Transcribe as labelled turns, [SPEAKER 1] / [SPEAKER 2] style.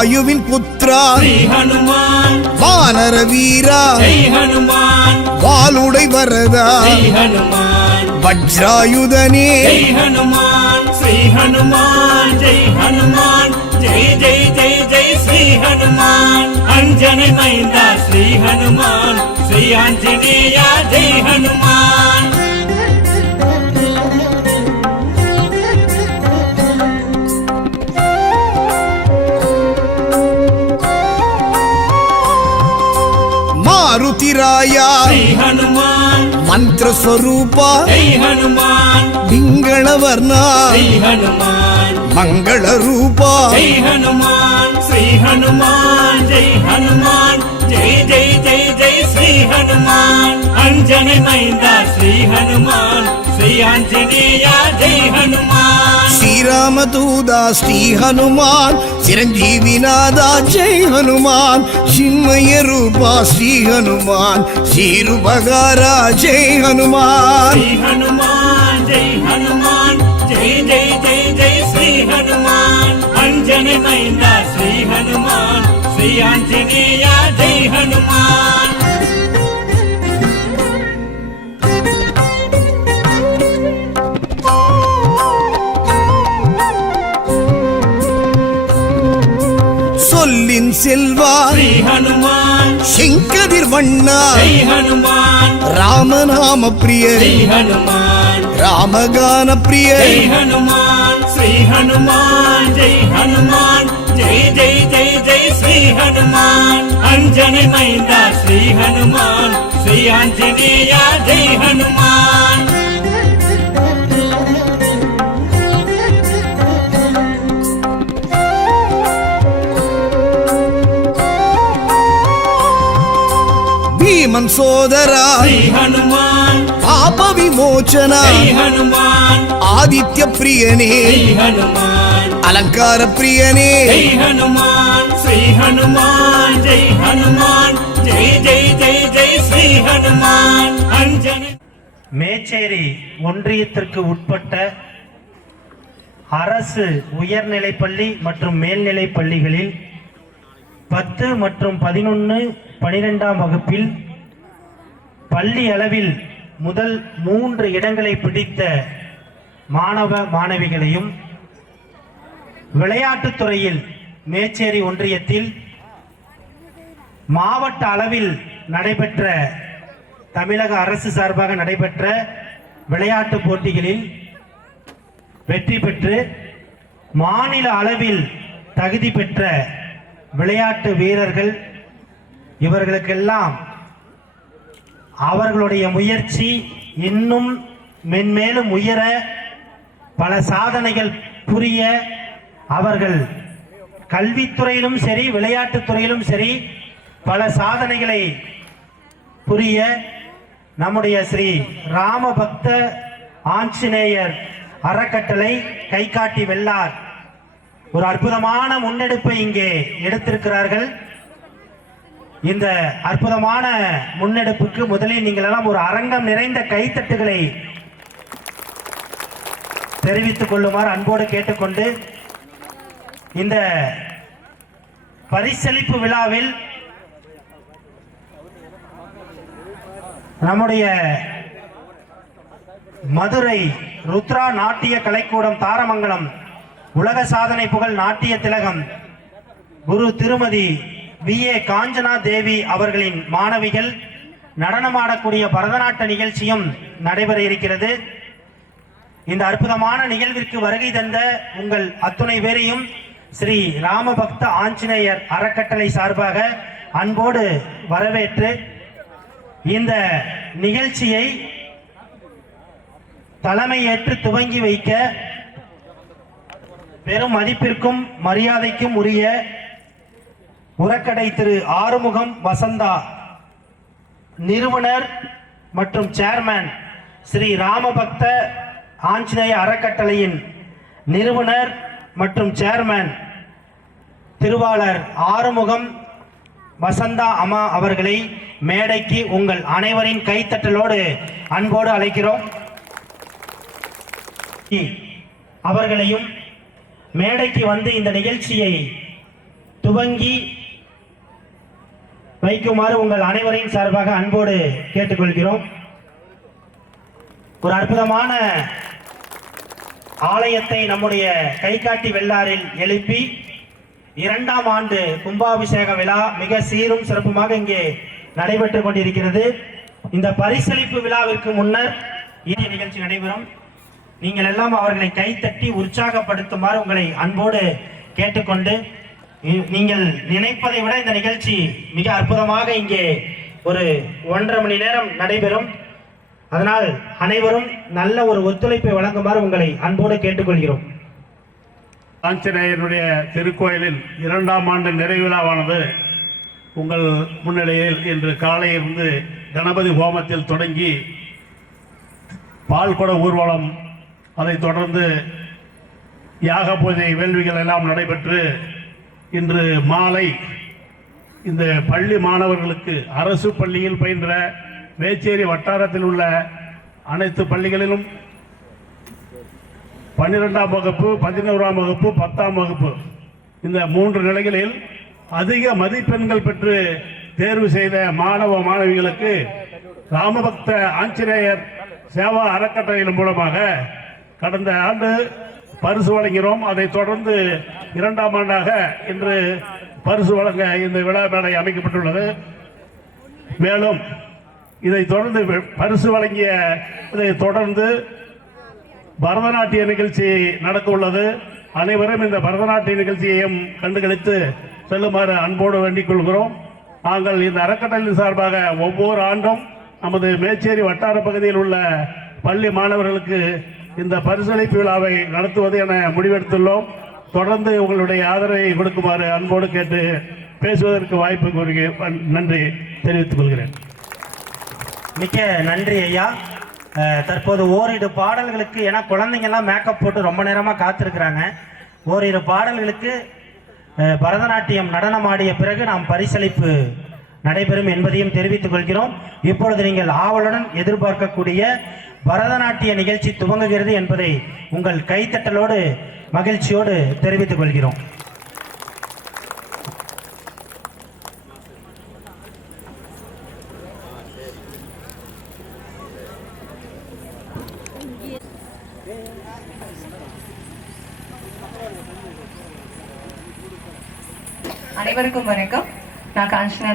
[SPEAKER 1] வாயுவின் புத்ரா வானர வீரா? வாளுடை வரதா? வஜ்ராயுதனே?
[SPEAKER 2] ஹனுமான். ஸ்ரீ ஹனுமான். ஜெய் ஹனுமான். ஜெய் ஜெய் ஜெய் ஜெய் ஸ்ரீ ஹனுமான். அஞ்சனை மைந்தா ஸ்ரீ ஹனுமான். ஸ்ரீ ஆஞ்சநேயா ஜெய் ஹனுமான். ஸ்ரீ ஹனுமான்
[SPEAKER 1] மந்திரஸ்வரூபா.
[SPEAKER 2] ஜெய் ஹனுமான்
[SPEAKER 1] பிங்களவர்ணா
[SPEAKER 2] ஸ்ரீ ஹனுமான்
[SPEAKER 1] மங்கள ரூபா
[SPEAKER 2] ஜெய் ஹனுமான். ஸ்ரீ ஹனுமான் ஜெய் ஹனுமான் ஜெய் ஜெய் ஜெய் ஜெய் ஹனுமான் அஞ்சனை மைந்தா ஸ்ரீ ஹனுமான். ஸ்ரீ ஆஞ்சநேயா ஜெய் ஹனுமான்.
[SPEAKER 1] ஸ்ரீராமதூதா ஸ்ரீ ஹனுமான். சிரஞ்சீவிநாதா ஜெய் ஹனுமான். சின்மய ரூபா ஸ்ரீ ஹனுமான். ஸ்ரீருபகாரா ஜெய் ஹனுமான்.
[SPEAKER 2] ஸ்ரீ ஹனுமான் ஜெய் ஹனுமான். ஜெய் ஜெய் ஜெய் ஜெய் ஸ்ரீ ஹனுமான். அஞ்சனை மைந்தா ஸ்ரீ ஹனுமான். ஸ்ரீ ஆஞ்சநேயா ஜெய் ஹனுமான்.
[SPEAKER 1] சொல்லின் செல்வா
[SPEAKER 2] ஸ்ரீ ஹனுமான்.
[SPEAKER 1] செங்கதிர் வண்ணா ராமநாம பிரிய ராமகான பிரிய
[SPEAKER 2] ஹனுமான். ஸ்ரீ ஹனுமான். ஜெய் ஹனுமான். ஜெய் ஜெய் ஜெய் ஜெய் ஸ்ரீ ஹனுமான். அஞ்சனை மைந்தா ஸ்ரீ ஹனுமான். ஸ்ரீ ஆஞ்சநேயா ஜெய் ஹனுமான்.
[SPEAKER 1] பிரியனே.
[SPEAKER 2] ஸ்ரீ ஹனுமான்.
[SPEAKER 1] அலங்கார பிரியனே.
[SPEAKER 2] ஜெய் ஹனுமான். ஸ்ரீ ஹனுமான். ஜெய் ஹனுமான். ஜெய் ஜெய் ஜெய் ஜெய் ஸ்ரீ ஹனுமான். அஞ்சனை
[SPEAKER 3] மேச்சேரி ஒன்றியத்திற்கு உட்பட்ட அரசு உயர்நிலைப்பள்ளி மற்றும் மேல்நிலைப் பள்ளிகளில் பத்து மற்றும் பதினொன்று பனிரெண்டாம் வகுப்பில் பள்ளி அளவில் முதல் மூன்று இடங்களை பிடித்த மாணவ மாணவிகளையும் விளையாட்டுத் துறையில் மேச்சேரி ஒன்றியத்தில் மாவட்ட அளவில் நடைபெற்ற தமிழக அரசு சார்பாக நடைபெற்ற விளையாட்டு போட்டிகளில் வெற்றி பெற்று மாநில அளவில் தகுதி பெற்ற விளையாட்டு வீரர்கள் இவர்களுக்கெல்லாம் அவர்களுடைய முயற்சி இன்னும் மென்மேலும் உயர பல சாதனைகள் புரிய அவர்கள் கல்வித்துறையிலும் சரி விளையாட்டுத் துறையிலும் சரி பல சாதனைகளை புரிய நம்முடைய ஸ்ரீ ராமபக்த ஆஞ்சநேயர் அறக்கட்டளை கை காட்டி வெள்ளார். ஒரு அற்புதமான முன்னெடுப்பை இங்கே எடுத்திருக்கிறார்கள். இந்த அற்புதமான முன்னெடுப்புக்கு முதலில் நீங்கள் எல்லாம் ஒரு அரங்கம் நிறைந்த கைத்தட்டுகளை தெரிவித்துக் கொள்ளுமாறு அன்போடு கேட்டுக்கொண்டு இந்த பரிசளிப்பு விழாவில் நம்முடைய மதுரை ருத்ரா நாட்டிய கலைக்கூடம் தாரமங்கலம் உலக சாதனை புகழ் நாட்டிய திலகம் குரு திருமதி வி. ஏ. காஞ்சனா தேவி அவர்களின் மாணவிகள் நடனமாடக்கூடிய பரதநாட்ட நிகழ்ச்சியும் நடைபெற இருக்கிறது. இந்த அற்புதமான நிகழ்விற்கு வருகை தந்த உங்கள் அத்துணை பேரையும் ஸ்ரீ ராமபக்த ஆஞ்சநேயர் அறக்கட்டளை சார்பாக அன்போடு வரவேற்று இந்த நிகழ்ச்சியை தலைமையேற்று துவங்கி வைக்க பெரும் மதிப்பிற்கும் மரியாதைக்கும் உரிய உரக்கடை திரு ஆறுமுகம் வசந்தா நிறுவனர் மற்றும் சேர்மேன் ஸ்ரீ ராமபக்த ஆஞ்சநேய அறக்கட்டளையின் நிறுவனர் மற்றும் சேர்மன் திருவாளர் ஆறுமுகம் வசந்தா அம்மா அவர்களை மேடைக்கு உங்கள் அனைவரின் கைத்தட்டலோடு அன்போடு அழைக்கிறோம். அவர்களையும் மேடைக்கு வந்து இந்த நிகழ்ச்சியை துவங்கி வைக்குமாறு உங்கள் அனைவரின் சார்பாக அன்போடு கேட்டுக்கொள்கிறோம். ஒரு அற்புதமான ஆலயத்தை நம்முடைய கைகாட்டி வெள்ளாரில் எழுப்பி இரண்டாம் ஆண்டு கும்பாபிஷேக விழா மிக சீரும் சிறப்புமாக இங்கே நடைபெற்றுக் கொண்டிருக்கிறது. இந்த பரிசளிப்பு விழாவிற்கு முன்னர் இணைய நிகழ்ச்சி நடைபெறும். நீங்கள் எல்லாம் அவர்களை கைத்தட்டி உற்சாகப்படுத்துமாறு உங்களை அன்போடு கேட்டுக்கொண்டு நீங்கள் நினைப்பதை விட இந்த நிகழ்ச்சி மிக அற்புதமாக இங்கே ஒரு ஒன்றரை மணி நேரம் நடைபெறும். அதனால் அனைவரும் நல்ல ஒரு ஒத்துழைப்பை வழங்குமாறு உங்களை அன்போடு கேட்டுக்கொள்கிறோம்.
[SPEAKER 4] ஆஞ்சநேயருடைய திருக்கோயிலில் இரண்டாம் ஆண்டு நிறைவிழாவானது உங்கள் முன்னிலையில் இன்று காலையிலிருந்து கணபதி ஹோமத்தில் தொடங்கி பால்குட ஊர்வலம் அதைத் தொடர்ந்து யாக பூஜை வேள்விகள் எல்லாம் நடைபெற்று இன்று மாலை இந்த பள்ளி மாணவர்களுக்கு அரசு பள்ளியில் பயின்ற வேச்சேரி வட்டாரத்தில் உள்ள அனைத்து பள்ளிகளிலும் பன்னிரெண்டாம் வகுப்பு பதினோராம் வகுப்பு பத்தாம் வகுப்பு இந்த மூன்று நிலைகளில் அதிக மதிப்பெண்கள் பெற்று தேர்வு செய்த மாணவ மாணவிகளுக்கு ராமபக்த ஆஞ்சநேயர் சேவா அறக்கட்டளையின் மூலமாக கடந்த ஆண்டு பரிசு வழங்கினோம் அதைத் தொடர்ந்து இரண்டாம் ஆண்டாக இன்று பரிசு வழங்க இந்த விழா மேடை அமைக்கப்பட்டுள்ளது. மேலும் இதைத் தொடர்ந்து பரிசு வழங்கிய இதைத் தொடர்ந்து பரதநாட்டிய நிகழ்ச்சி நடக்க உள்ளது. அனைவரும் இந்த பரதநாட்டிய நிகழ்ச்சியையும் கண்டுகளித்து செல்லுமாறு அன்போடு வேண்டிக் கொள்கிறோம். நாங்கள் இந்த அறக்கட்டளை சார்பாக ஒவ்வொரு ஆண்டும் நமது மேச்சேரி வட்டார பகுதியில் உள்ள பள்ளி மாணவர்களுக்கு இந்த பரிசளிப்பு விழாவை நடத்துவது என முடிவெடுத்துள்ளோம். தொடர்ந்து உங்களுடைய ஆதரவை கொடுக்குமாறு அன்போடு கேட்டு பேசுவதற்கு வாய்ப்பு கூறுகிறேன் நன்றி தெரிவித்துக் கொள்கிறேன்.
[SPEAKER 3] மிக்க நன்றி ஐயா. தற்போது ஓரிரு பாடல்களுக்கு ஏன்னா குழந்தைங்கெல்லாம் மேக்கப் போட்டு ரொம்ப நேரமாக காத்திருக்கிறாங்க. ஓரிரு பாடல்களுக்கு பரதநாட்டியம் பரதநாட்டியம் நடனமாடிய பிறகு நாம் பரிசளிப்பு நடைபெறும் என்பதையும் தெரிவித்துக் கொள்கிறோம். இப்பொழுது நீங்கள் ஆவலுடன் எதிர்பார்க்கக்கூடிய பரதநாட்டிய நிகழ்ச்சி துவங்குகிறது என்பதை உங்கள் கைத்தட்டலோடு மகிழ்ச்சியோடு தெரிவித்துக் கொள்கிறோம்.
[SPEAKER 5] அனைவருக்கும் வணக்கம். நான் காஞ்சனா